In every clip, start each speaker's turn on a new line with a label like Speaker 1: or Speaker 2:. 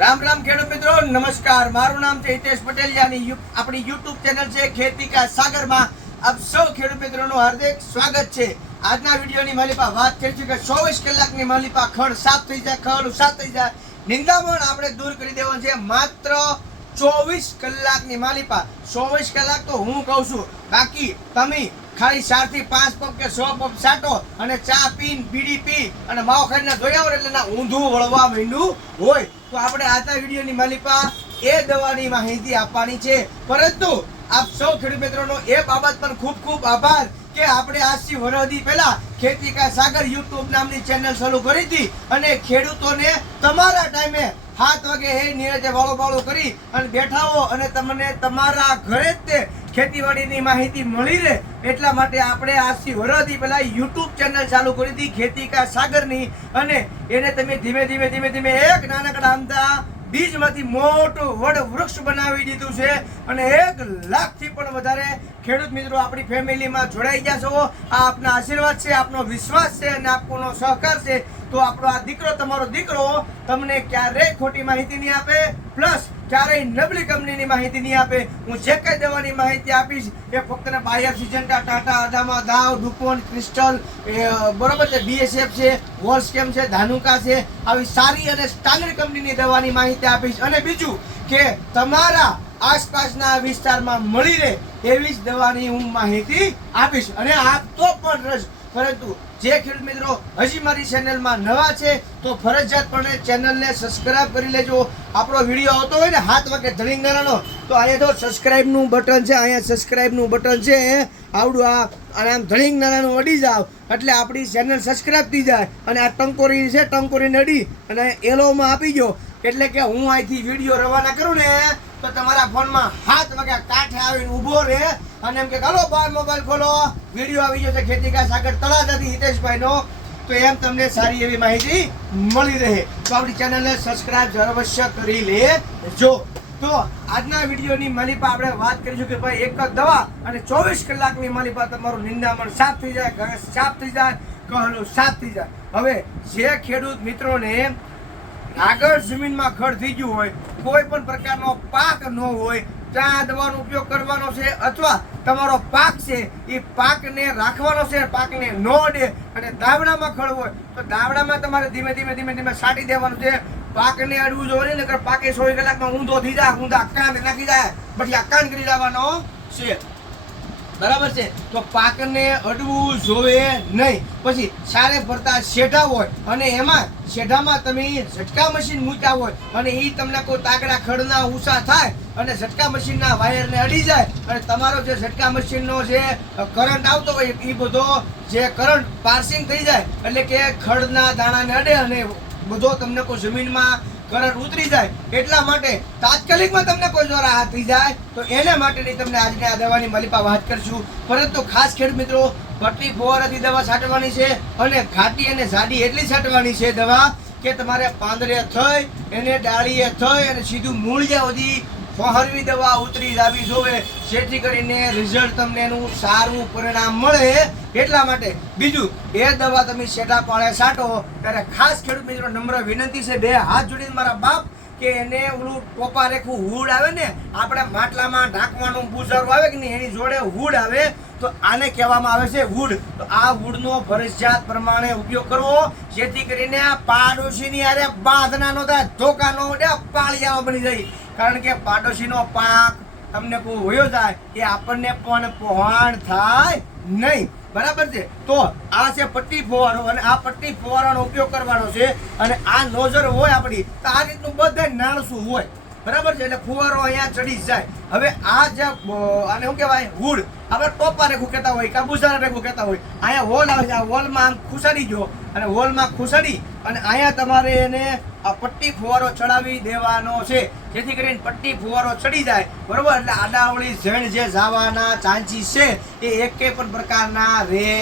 Speaker 1: રામ રામ ખેડૂત મિત્રો, નમસ્કાર. મારું નામ છે હિતેશ પટેલિયાની આપણી યુટ્યુબ ચેનલ છે ખેતી કા સાગરમાં. આપ સૌ ખેડૂત મિત્રોનું હાર્દિક સ્વાગત છે. આજના વિડીયોની માલિપા વાત કરી છે કે ચોવીસ કલાકની માલિપા ખડ સાફ થઈ જાય, ખડ સાફ થઈ જાય. નિંદામણ આપણે દૂર કરી દેવાનું છે. માત્ર ચોવીસ કલાકની માલિપા. ચોવીસ કલાક તો હું કહું છું. બાકી તમે ખાલી ચારથી પાંચ પગ કે સો પગ સાટો અને ચા પીન બીડી પી અને માવો ખાઈને ધોયા હોય એટલે ઊંધું વળવા માંડ્યું હોય. તો આપણે આજના વિડીયોની માલિકા એ દવાની માહિતી આપવાની છે. પરંતુ આપ સૌ ખેડૂત મિત્રોનો એ બાબત પર ખૂબ ખૂબ આભાર કે આપણે આજથી વરદી પહેલા ખેતી કા સાગર યુટ્યુબ નામની ચેનલ શરૂ કરી હતી અને ખેડૂતોને તમારા ટાઈમે સાત વાગે એ નિરાજે વાળો વાળો કરી અને બેઠા હો અને તમને તમારા ઘરે જ તે ખેતીવાડીની માહિતી મળી રહે એટલા માટે આપણે આજથી વરદી પહેલા યુટ્યુબ ચેનલ ચાલુ કરી હતી ખેતી કા સાગરની અને એને તમે ધીમે ધીમે ધીમે ધીમે એક નાનકડા આમદા બીજમાંથી મોટું વડ વૃક્ષ બનાવી દીધું છે અને એક લાખથી પણ વધારે ખેડૂત મિત્રો આપણી ફેમિલીમાં જોડાઈ ગયા છો. આ આપના આશીર્વાદ છે, આપનો વિશ્વાસ છે અને આપનો સહકાર છે. તો આપણો આ દીકરો, તમારો દીકરો તમને ક્યારેય ખોટી માહિતી નહીં આપે. પ્લસ ક્યારેય નબળી કંપનીની માહિતી નહીં આપે. હું જે કંઈ દવાની માહિતી આપીશ, એ ફક્ત ને બાયર સિજન્ટા ટાટા અદામા દાવ, ડુકોન, ક્રિસ્ટલ બરોબર છે, બીએસએફ છે, વોલ્સકેમ છે, ધાનુકા છે, આવી સારી અને સ્ટાન્ડર્ડ કંપનીની દવાની માહિતી આપીશ. અને બીજું કે તમારા આસપાસના વિસ્તારમાં મળી રહે એવી જ દવાની હું માહિતી આપીશ. અને આપતો પણ રસ. પરંતુ જે ખેડૂત મિત્રો, હજી મારી ચેનલમાં નવા છે, તો ફરજિયાતપણે ચેનલને સબસ્ક્રાઇબ કરી લેજો. આપણો વીડિયો આવતો હોય ને હાથ વાગે ધણીંગારાનો તો અહીંયા તો સબસ્ક્રાઇબનું બટન છે, અહીંયા સબસ્ક્રાઇબનું બટન છે આવડું આ, અને આમ ધણીંગારાનું અડી જાવ, એટલે આપણી ચેનલ સબસ્ક્રાઇબ થઈ જાય, અને આ ટંકોરી છે ટંકોરીને અડી અને એલોમાં આપી દો એટલે કે હું અહીંથી વીડિયો રવાના કરું ને, તો તમારા ફોનમાં હાથ વાગ્યા કાંઠે આવીને ઊભો રહે, અને એમ કે, હાલો, બાર મોબાઈલ ખોલો. વીડિયો આવી ગયો છે ખેતી કા સાગર તળાજાથી હિતેશભાઈ નો તો એમ તમને સારી એવી માહિતી મળી રહે. તો આપણી ચેનલને સબસ્ક્રાઇબ અવશ્ય કરી લેજો તો આજના વિડીયોની માલિપા આપણે વાત કરીશું કે ભાઈ એક જ દવા અને ચોવીસ કલાકની માલિપા તમારું નિંદામણ સાફ થઈ જાય ઘર સાફ થઈ જાય, કહલું સાફ થઈ જાય. હવે જે ખેડૂત મિત્રોને આગળ જમીનમાં ખડ થઈ ગયું હોય, કોઈ પણ પ્રકારનો પાક ન હોય આ દવાનો ઉપયોગ કરવાનો છે અથવા તમારો પાક છે, એ પાકને રાખવાનો છે, પાકને ન અડે અને દાવડામાં ખડવો હોય, તો દાવડામાં તમારે ધીમે ધીમે ધીમે ધીમે સાટી દેવાનું છે. પાકને અડવું જોઈએ ને પાકે સો કલાકમાં ઊંધો થઈ જાય ઊંધા કાન નાખી જાય, પછી આ કાન કરી દેવાનો છે. બરાબર છે? તો પાકને અડવું જોવે નહીં. પછી સારે ફરતા શેઢા હોય અને એમાં શેઢામાં તમે ઝટકા મશીન મૂક્યા હોય અને એ તમને કોઈ તાકડા, ખડના, ઊંચા થાય અને ઝટકા મશીનના વાયરને અડી જાય અને તમારો જે ઝટકા મશીનનો જે કરંટ આવતો હોય એ બધો જે કરંટ પાર્સિંગ થઈ જાય એટલે કે ખડના દાણાને અડે અને બધો તમને કોઈ જમીનમાં કરંટ ઉતરી જાય એટલા માટે તાત્કાલિકમાં તમને કોઈ જો રાહત થઈ જાય, તો એને માટેની તમને આજની આ દવાની માલિપા વાત કરશું. પરંતુ ખાસ ખેડૂત મિત્રો પટ્ટી ફુવારાથી દવા છાંટવાની છે અને ઘાટી અને જાડી એટલી છાંટવાની છે દવા કે તમારે પાંદરે થઈ એને ડાળીએ થઈ અને સીધું મૂળિયા સુધી ફોહરવી દવા ઉતરી જાવી જોવે. જેથી કરીને રિઝલ્ટ તમને એનું સારું પરિણામ મળે. એટલા માટે બીજું એ દવા તમે શેઠા પાળે છાંટો, ત્યારે ખાસ ખેડૂત મિત્રો નમ્ર વિનંતી છે, બે હાથ જોડીને મારા બાપ, કે એને ઓલું ટોપા રેખું હુડ આવે ને, આપણે માટલામાં ઢાંકવાનું બુઝારું આવે કે નહીં, એની જોડે હુડ આવે. તો આને કહેવામાં આવે છે વુડ તો આ વુડનો ફરજિયાત પ્રમાણે ઉપયોગ કરવો. જેથી કરીને આ પાડોશીની અરે બાંધના નો થાય ધોકા નો ઉડે પાળિયાઓ બની જાય. કારણ કે પાડોશીનો પાક તમને કોઈ હોયો જાય એ આપણને પણ પહોંચ થાય નહીં. બરાબર છે? તો આ છે પટ્ટી ફુવારો અને આ પટ્ટી ફુવારાનો ઉપયોગ કરવાનો છે અને આ નોઝર હોય આપણી, તો આ રીતનું બધે નાણસું હોય. બરાબર છે? એટલે ફુવારો અહીંયા ચડી જાય. હવે આ જે આને શું કહેવાય? હુડ. આપણે ટોપા રેખું કહેતા હોય કાં બુઝારા રેખું કહેતા હોય. અહીંયા હોલ આવે છે. આ હોલમાં આમ ખુસાડી જો. અને હોલમાં ખુસાડી. અને અહીંયા તમારે એને આ પટ્ટી ફુવારો ચડાવી દેવાનો છે. જેથી કરીને પટ્ટી ફુવારો ચડી જાય. બરોબર? એટલે આડાવળી, ઝેણ જે જવાના ચાન્સીસ છે, એ એકે પણ પ્રકારના રહે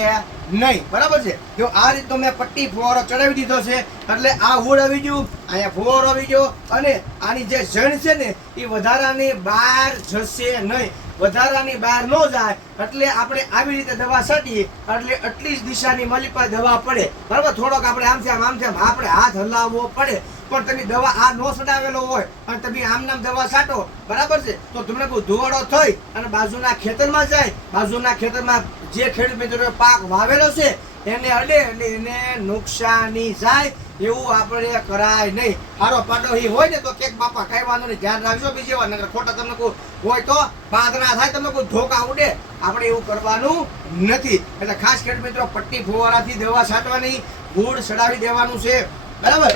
Speaker 1: નહીં, બરાબર છે? જો આ રીતનો મેં પટ્ટી ફુવારો ચડાવી દીધો છે, એટલે આ હુડ આવી ગયું, અહીંયા ફુવારો આવી ગયો, અને આની જે જણ છે ને, એ વધારાની બહાર જશે નહીં. વધારાની બહાર ન જાય, એટલે આપણે આવી રીતે દવા છાંટીએ, એટલે આટલી જ દિશાની મલિપા દવા પડે. બરાબર? થોડોક આપણે આમ આમ આમ છે આપણે હાથ હલાવવો પડે. પણ તમે દવા આ નો સડાવેલો હોય, અને તમે આમ નામ દવા છાંટો, બરાબર છે? તો તમને કોઈ ધોવાડો થઈ, અને બાજુના ખેતરમાં જાય, બાજુના ખેતરમાં જે ખેડૂત મિત્રોએ પાક વાવેલો છે, એને અડે એટલે એને નુકસાની જાય એવું આપણે કરાય નહીં. હારો પાડોહી હોય ને તો કેક બાપા, કઈ વાંધો નહીં. ધ્યાન રાખજો બીજી વાર નગર ખોટા તમને કોઈ હોય તો બાદના થાય, તમને કોઈ ધોકા ઉડે. આપણે એવું કરવાનું નથી. એટલે ખાસ ખેડૂત મિત્રો, પટ્ટી ફુવારાથી દવા છાંટવાની, ગુડ ચડાવી દેવાનું છે. બરાબર?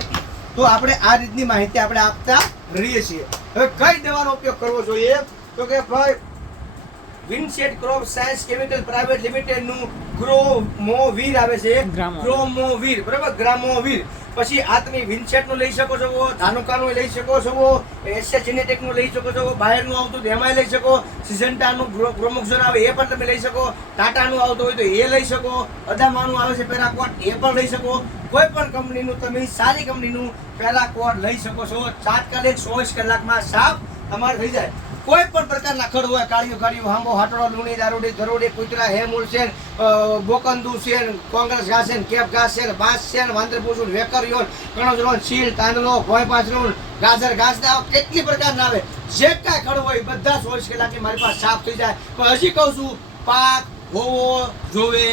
Speaker 1: તો આપણે આ રીતની માહિતી આપણે આપતા રહીએ છીએ. હવે કઈ દવાનો ઉપયોગ કરવો જોઈએ? તો કે ભાઈ Vinset crop science chemical private લિમિટેડનું ગ્રોમોવીર આવે છે.
Speaker 2: ગ્રામો.
Speaker 1: ગ્રોમોવીર બરાબર? ગ્રામોવીર પછી આ તમે વિનસેટનું લઈ શકો છો ધાનુકા નું લઈ શકો છો એશિયા જેનેટિકનું લઈ શકો છો બાયરનું આવતું એમાંય લઈ શકો સિઝન્ટા નું ગ્રોમોક્ઝોન આવે એ પણ તમે લઈ શકો ટાટા નું આવતું હોય તો એ લઈ શકો અદામા નું આવે છે પેરાકોટ એ પણ લઈ શકો. કોઈ પણ કંપનીનું તમે સારી કંપનીનું પેરાકોટ લઈ શકો છો. તાત્કાલિક ચોવીસ કલાકમાં સાફ તમારે થઈ જાય. કોઈ પણ પ્રકારના ખડ હોય કાળિયું કાળિયું હાંબો હાટડો લુણી દારૂડી ગરોડી કૂતરા હેમૂળ છે ગોકંદુ છે કોંગ્રેસ ઘાસ છે કેપ ઘાસ છે બાંસ છે ને, વાંદર પૂછું વેકરિયો ને, કણજરો ને, શીલ તાંદલો ભોય પાછળ ગાજર ઘાસ ને કેટલી પ્રકારના આવે. જે કાંઈ ખડ હોય બધા ચોવીસ કલાકની મારી પાસે સાફ થઈ જાય. પણ હજી કહું છું પાક હોવો જોવે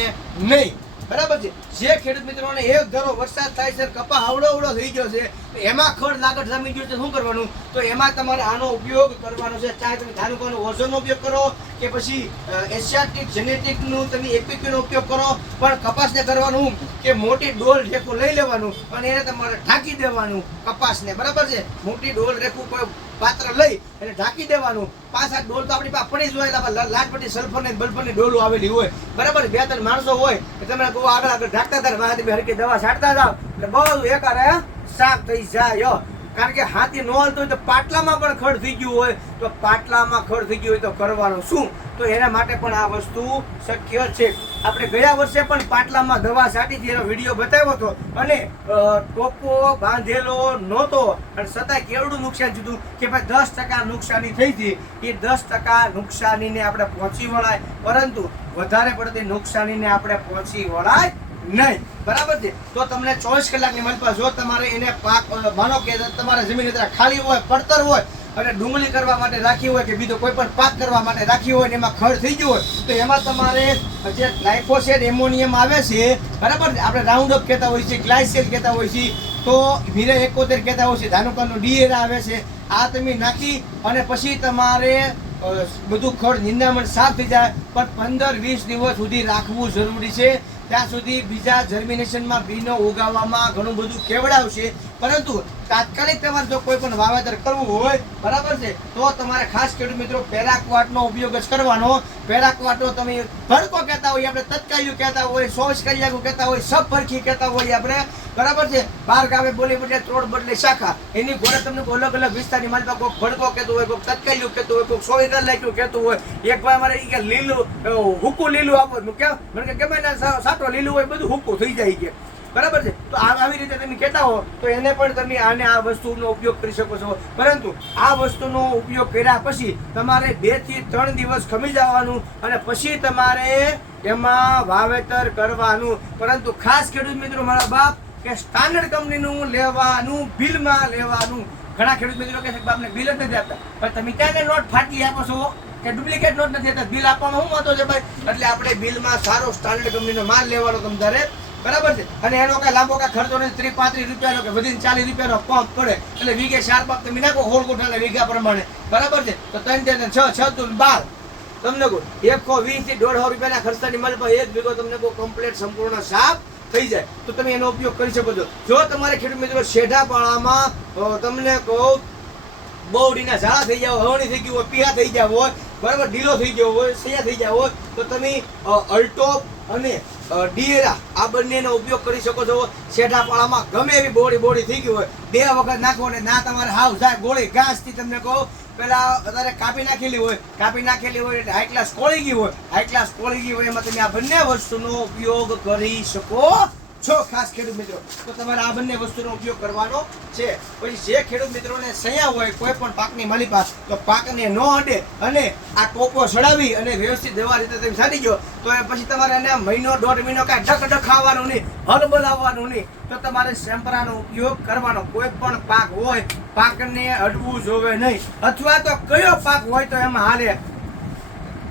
Speaker 1: નહીં. બરાબર છે. જે ખેડૂત મિત્રોને એક ધરો વરસાદ થાય છે કપા આવડો અવડો થઈ ગયો છે એમાં ખડ લાગટ જમી ગયું છે શું કરવાનું? તો એમાં તમારે આનો ઉપયોગ કરવાનો છે. ચાહે તમે ધાનુકાનો ઓઝોનનો ઉપયોગ કરો કે પછી એશિયાટિક, જેનેટિકનું તમે એપીક્યુનો ઉપયોગ કરો. પણ કપાસને કરવાનું કે મોટી ડોલ રેખું લઈ લેવાનું અને એને તમારે ઢાંકી દેવાનું કપાસને. બરાબર છે? મોટી ડોલ રેખું પાત્ર લઈ અને ઢાંકી દેવાનું. સાત ડોલ તો આપણી પાસે પડી જ હોય લાટપટી સલ્ફર ને બલ્ફરની ડોલો આવેલી હોય. બરાબર, બે ત્રણ માણસો હોય તમે બહુ આગળ આગળ ઢાંકતા હતા મહાદેવી હરકી દવા છાંટતા જાવ એટલે બહુ એકારે સાફ થઈ જાય. કારણ કે હાથી ન હાલતો હોય તો પાટલામાં પણ ખડ થઈ ગયું હોય. તો પાટલામાં ખડ થઈ ગયું હોય તો કરવાનું શું? તો એના માટે પણ આ વસ્તુ શક્ય છે. આપણે ગયા વર્ષે પણ પાટલામાં દવા છાંટી હતી એનો વીડિયો બતાવ્યો હતો. અને ટોપો બાંધેલો નહોતો. અને છતાંય કેવડું નુકસાન થયું કે ભાઈ દસ ટકા નુકસાની થઈ હતી. એ દસ ટકા નુકસાનીને આપણે પહોંચી વળાય. પરંતુ વધારે પડતી નુકસાનીને આપણે પહોંચી વળાય નહીં. બરાબર છે? તો તમને ચોવીસ કલાકની મનપા જો તમારે એને પાક માનો કે તમારે જમીન ખાલી હોય, પડતર હોય અને ડુંગળી કરવા માટે રાખી હોય કે બીજો કોઈ પણ પાક કરવા માટે રાખી હોય ને એમાં ખડ થઈ ગયું હોય, તો એમાં તમારે જે ગ્લાયફોસેટ એમોનિયમ આવે છે, બરાબર આપણે રાઉન્ડ અપ કહેતા હોય છે ગ્લાયસેલ કહેતા હોય છે તો મીરે એકોતેર કહેતા હોય છે ધાનુકાનું ડીએર આવે છે, આ તમે નાખી અને પછી તમારે બધું ખડ નિંદામણ સાફ થઈ જાય, પણ પંદર વીસ દિવસ સુધી રાખવું જરૂરી છે. ત્યાં સુધી બીજા જર્મિનેશનમાં બીનો ઉગાવવામાં ઘણું બધું કેવડાવશે. પરંતુ તાત્કાલિક તમારે જો કોઈ પણ વાવેતર કરવું હોય, બરાબર છે, તો તમારે ખાસ ખેડૂત મિત્રો પેરાકવાટનો ઉપયોગ જ કરવાનો. પેરાકવાટનો તમે ભડકો કહેતા હોય, આપણે તત્કાલિયું કહેતા હોય સોસ કલિયાગું કહેતા હોય, સબ ફરખી કહેતા હોય આપણે, બરાબર છે. બાર ગામે બોલી બદલે, ત્રોડ બદલે શાખા. એની ઘોડે તમને અલગ અલગ વિસ્તારની માલપા કોઈક ભડકો કહેતું હોય કોઈક તત્કાલિયું કહેતું હોય કોઈક સોવી લાગ્યું કહેતું હોય. એક ભાઈ મારે કે લીલું હુકું લીલું આપો. કેમ? મને કે, ગમે ના સાટો લીલું હોય, બધું હુકું થઈ જાય કે બરાબર છે? તો આવી રીતે તમે કહેતા હો, તો એને પણ તમે આને આ વસ્તુનો ઉપયોગ કરી શકો છો. પરંતુ આ વસ્તુનો ઉપયોગ કર્યા પછી તમારે બેથી ત્રણ દિવસ ખમી જવાનું અને પછી તમારે એમાં વાવેતર કરવાનું. પરંતુ ખાસ ખેડૂત મિત્રો, મારા બાપ, કે સ્ટાન્ડર્ડ કંપનીનું લેવાનું, બિલમાં લેવાનું. ઘણા ખેડૂત મિત્રો કહે છે બાપને બિલ જ નથી આપતા. પણ તમે ક્યાં નોટ ફાટી આપો છો કે ડુપ્લિકેટ નોટ નથી આપતા? બિલ આપવામાં શું વાંધો છે ભાઈ? એટલે આપણે બિલમાં સારો સ્ટાન્ડર્ડ કંપનીનો માલ લેવાનો તમારે બરાબર છે? અને એનો કઈ લાંબો કઈ ખર્ચો નથી. ત્રીસ પાંત્રીસ રૂપિયાનો કે વધીને ચાલીસ રૂપિયાનો પંપ પડે. એટલે વીઘે ચાર પંપ તમે નાખો હોળ ગોઠાલે વીઘા પ્રમાણે. બરાબર છે? તો ત્રણ ત્રણ છ છ તું બાર. તમને કહું, એકસો વીસથી દોઢસો રૂપિયાના ખર્ચાની મલમાં એક ભેગો તમને કહું કમ્પ્લેટ સંપૂર્ણ સાફ થઈ જાય. તો તમે એનો ઉપયોગ કરી શકો છો. જો તમારે ખેડૂત મિત્રો શેઢાપાળામાં તમને કહું બહુડીના ઝાડા થઈ જાવ હવણી થઈ ગયું હોય, પીળા થઈ જાવ હોય, બરાબર, ઢીલો થઈ ગયો હોય, સૈયા થઈ જાવ હોય, તો તમે અલ્ટો અને ડીએરા આ બંનેનો ઉપયોગ કરી શકો છો. શેઠાપાળામાં ગમે એવી બોડી બોડી થઈ ગઈ હોય, બે વખત નાખો ને ના તમારે હાવ થાય ગોળી ઘાસથી તમને કહો, પેલા વધારે કાપી નાખેલી હોય, કાપી નાખેલી હોય એટલે હાઈ ક્લાસ કોળી ગઈ હોય હાઈ ક્લાસ કોળી ગઈ હોય, એમાં તમે આ બંને વસ્તુનો ઉપયોગ કરી શકો છો ખાસ ખેડૂત મિત્રો. તો તમારે આ બંને વસ્તુનો ઉપયોગ કરવાનો છે. પછી જે ખેડૂત મિત્રોને સયા હોય, કોઈ પણ પાકની માલિપા તો પાકને ન અડે અને આ ટોપો સડાવી અને વ્યવસ્થિત દવા રીતે તમે સાડી ગયો, તો એ પછી તમારે એને મહિનો, દોઢ મહિનો કાંઈ ઢક ખાવાનું નહીં હલ બોલાવવાનું નહીં. તો તમારે સેમ્પરાનો ઉપયોગ કરવાનો. કોઈ પણ પાક હોય, પાકને અડવું જોવે નહીં. અથવા તો કયો પાક હોય તો એમાં હાલે.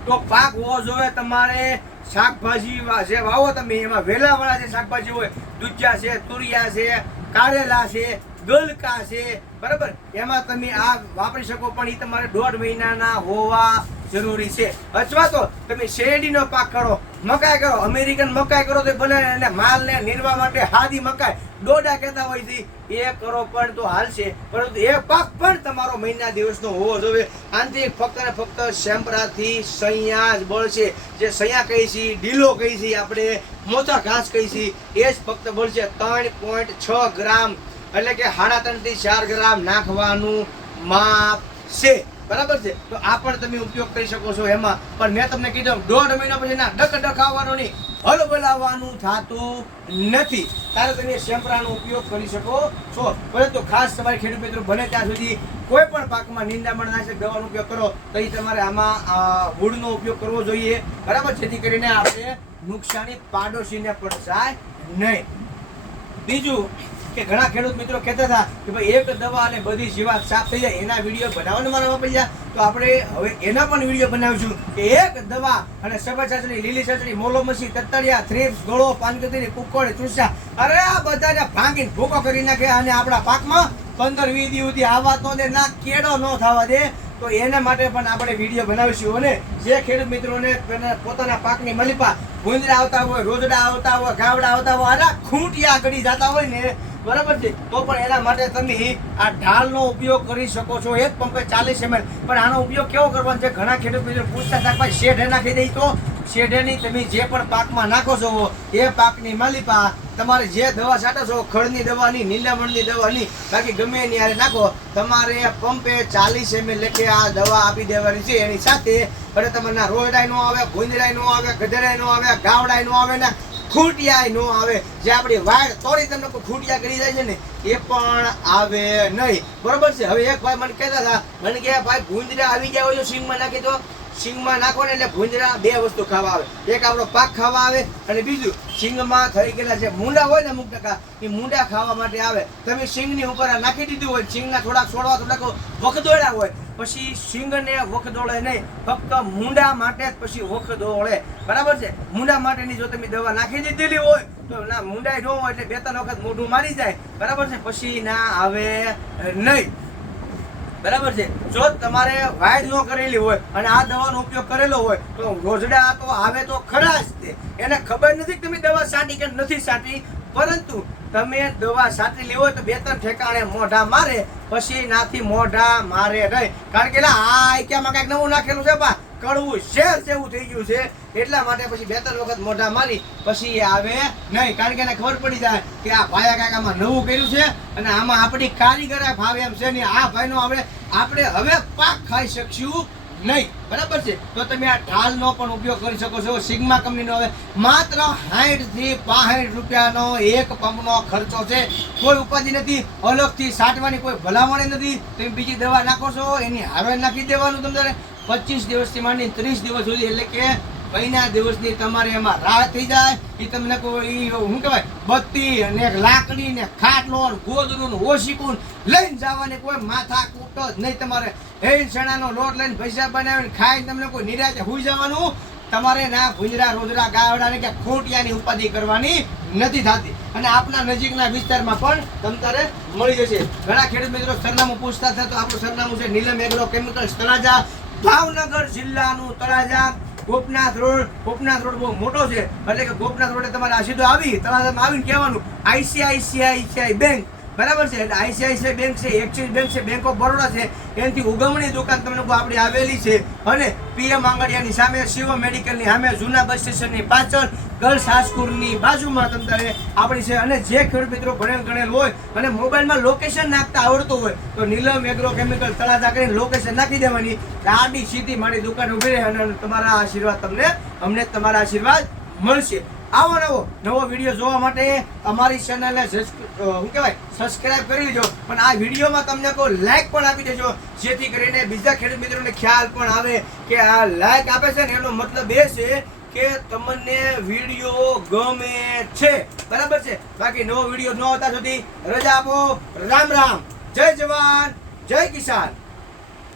Speaker 1: તો પાક હોવો જોવે તમારે શાકભાજી જે વાવો તમે, એમાં વેલાવાળા જે શાકભાજી હોય, દૂધિયા છે, તુરિયા છે, કારેલા છે ગલકા છે? બરાબર? એમાં તમે આ વાપરી શકો, પણ એ તમારે દોઢ મહિનાના હોવા જરૂરી છે. અથવા તો તમે શેરડીનો પાક કરો, મકાઈ કરો, અમેરિકન મકાઈ કરો તો ભલે એને માલને નીરવા માટે હાદી મકાઈ. દોડા કહેતા હોય છે, એ કરો પણ તો હાલશે. પરંતુ એ પાક પણ તમારો મહિના દિવસનો હોવો જોઈએ. આનાથી ફક્ત ને ફક્ત શેમ્પરાથી સૈયા જ બળશે. જે સૈયા કહી છે, ઢીલો કહી છે, આપણે મોટા ઘાસ કહી છે, એ જ ફક્ત બળશે. ત્રણ પોઈન્ટ છ ગ્રામ એટલે કે સાડા ત્રણથી ચાર ગ્રામ નાખવાનું માપ છે. બરાબર છે? તો આ પણ તમે ઉપયોગ કરી શકો છો એમાં. પણ મેં તમને કીધું દોઢ મહિના પછી ના ડક ડકાવવાનો નહીં. હલ થતું નથી. ત્યારે તમે શેમ્પરાનો ઉપયોગ કરી શકો છો. પરંતુ ખાસ તમારે ખેડૂત મિત્રો બને ત્યાં સુધી કોઈ પણ પાકમાં નિંદામણ નાશક દવાનો ઉપયોગ કરો, તો એ તમારે આમાં હુડનો ઉપયોગ કરવો જોઈએ. બરાબર? જેથી કરીને આપણે નુકસાની પાડોશીને પણ જાય નહીં. બીજું કે ઘણા ખેડૂત મિત્રો કહેતા હતા કે ભાઈ એક દવા અને બધી જીવાત સાફ થઈ જાય, એના વીડિયો બનાવવાના મારા વાપરી જાય તો આપણે હવે એના પણ વીડિયો બનાવીશું કે એક દવા અને સફેદ ચાચડી લીલી ચાચડી મોલોમસી તત્તરિયા થ્રીપ્સ ગોળો, પાનગતીની કુક્કોળ ચૂસા અરે આ બધાને ભાંગીને ભૂકો કરી નાખે અને આપણા પાકમાં પંદર, વીસ દિવસ સુધી આવા તો ના કેડો ન થવા દે. તો એના માટે પણ આપણે વીડિયો બનાવીશું અને જે ખેડૂત મિત્રોને પોતાના પાકની મલિપા ભૂંદરા આવતા હોય, રોજડા આવતા હોય, ગાવડા આવતા હોય અને ખૂંટિયા ગળી જતા હોય ને બરાબર છે? તો પણ એના માટે તમે આ ઢાલનો ઉપયોગ કરી શકો છો. એક પંપે ચાલીસ એમએલ. પણ આનો ઉપયોગ કેવો કરવાનો છે? ઘણા ખેડૂતો પૂછતા શાકભાઈ શેઢે નાખી દઈ તો? શેઢેની તમે જે પણ પાકમાં નાખો છો, એ પાકની માલિપા, તમારે જે દવા છાંટો છો ખડની દવાની, નીલામણની દવાની, બાકી ગમે એની હારે નાખો, તમારે પંપે ચાલીસ એમએલ લેખે આ દવા આપી દેવાની છે. એની સાથે અને તમારા રોયડાય નો આવે ભૂંદરાય નો આવે, ગધેડાય નો આવે, ગાવડાય નો આવે ને ખૂંટિયાય નો આવે. જે આપણી વાડ તોડી તમને ખૂંટિયા કરી જાય છે ને, એ પણ આવે નહીં. બરોબર છે? હવે એક ભાઈ મને કહેતા હતા, મને કે ભાઈ ભૂંજરા આવી ગયા હોય તો સિંગમાં નાખી દો. સિંગમાં નાખો ને એટલે ભૂંજરા બે વસ્તુ ખાવા આવે. એક આપણો પાક ખાવા આવે અને બીજું સિંગમાં થઈ ગયેલા જે મૂંડા હોય ને અમુક ટકા, એ મૂંડા ખાવા માટે આવે. તમે સિંગની ઉપર નાખી દીધું હોય સિંગના થોડાક છોડવા થોડાક વખદોડ્યા હોય પછી સિંગને વખદોળે નહીં, ફક્ત મૂંડા માટે જ પછી વખદોળે બરાબર છે? મૂંડા માટેની જો તમે દવા નાખી દીધેલી હોય, તો ના મૂંડાય ન હોય એટલે બે ત્રણ વખત મોઢું મારી જાય. બરાબર છે? પછી ના આવે નહીં. બરાબર છે? જો તમારે વાયદ ન કરેલી હોય અને આ દવાનો ઉપયોગ કરેલો હોય, તો રોજડા તો આવે તો ખરા જ તે. એને ખબર નથી કે તમે દવા સાટી કે નથી સાટી. પરંતુ તમે દવા સાથે લેવો તો બે ત્રણ ઠેકાણે મોઢા મારે, પછી નાથી મોઢા મારે નહીં. કારણ કે આ ક્યાંમાં કાંઈક નવું નાખેલું છે, બા. કડવું શેર જેવું થઈ ગયું છે. એટલા માટે પછી બે ત્રણ વખત મોઢા મારી, પછી એ આવે નહીં. કારણ કે એને ખબર પડી જાય કે આ ભાયા કાંઈક આમાં નવું કર્યું છે અને આમાં આપણી કારીગરા ભાવે એમ છે ને આ ભાઈનો આપણે આપણે હવે પાક ખાઈ શકશું. નહીં. બરાબર છે? તો તમે આ ઢાલનો પણ ઉપયોગ કરી શકો છો. સિગ્મા કંપનીનો હવે માત્ર સાઠથી પાસઠ રૂપિયાનો એક પંપનો ખર્ચો છે. કોઈ ઉપાધિ નથી. અલગથી સાટવાની કોઈ ભલામણી નથી. તમે બીજી દવા નાખો છો, એની હારે નાખી દેવાનું તમારે પચીસ દિવસથી માંડી ત્રીસ દિવસ સુધી એટલે કે મહિના દિવસની તમારે એમાં રાહ થઈ જાય, એ તમને કોઈ શું કહેવાય, બત્તી અને લાકડી ને ખાટલો ગોદરું ઓશીકું લઈને જવાની કોઈ માથા કૂટો જ નહીં તમારે. હે ચણાનો લોટ લઈને પૈસા બનાવીને ખાઈને તમને કોઈ નિરાશે હોઈ જવાનું. તમારે ના ભુંજરા રોજરા ગાવડા કે ખોટિયાની ઉપાધિ કરવાની નથી થતી. અને આપના નજીકના વિસ્તારમાં પણ તમારે મળી જશે. ઘણા ખેડૂત મિત્રો સરનામું પૂછતા હતા, તો આપણું સરનામું છે નીલમ એગ્રો કેમિકલ્સ તળાજા, ભાવનગર જિલ્લાનું તળાજા. ગોપનાથ રોડ ગોપનાથ રોડ બહુ મોટો છે. એટલે કે ગોપનાથ રોડે તમારે આ સીધો આવી, તમારે આવીને કહેવાનું આઈસીઆઈસીઆઈ બેંક. બરાબર છે? આઈસીઆઈસીઆઈ બેંક છે, એક્સિસ બેંક છે બેંક ઓફ બરોડા છે, એનાથી ઉગમણી દુકાન તમને આપણી આવેલી છે. અને પીએમ આંગડિયાની સામે શિવ મેડિકલની સામે જૂના બસ સ્ટેશનની પાછળ ગર્લ્સ હાઈસ્કૂલની બાજુમાં તમારે આપણી છે. અને જે ખેડૂત મિત્રો ભણેલ ગણેલ હોય અને મોબાઈલમાં લોકેશન નાખતા આવડતું હોય, તો નીલમ એગ્રો કેમિકલ તળાજા કરીને લોકેશન નાખી દેવાની. આડી સીધી મારી દુકાન ઊભી રહે અને તમારા આશીર્વાદ તમને, અમને તમારા આશીર્વાદ મળશે. આવો નવો નવો વીડિયો જોવા માટે અમારી ચેનલને શું કહેવાય? સબસ્ક્રાઇબ કરી લેજો. પણ આ વિડીયોમાં તમને કોઈ લાઈક પણ આપી દેજો. જેથી કરીને બીજા ખેડૂત મિત્રોને ખ્યાલ પણ આવે કે આ લાઈક આપે છે ને, એનો મતલબ એ છે કે તમને વીડિયો ગમે છે. બરાબર છે? બાકી નવો વીડિયો ન આવતા સુધી રજા આપો. રામ રામ. જય જવાન. જય કિસાન.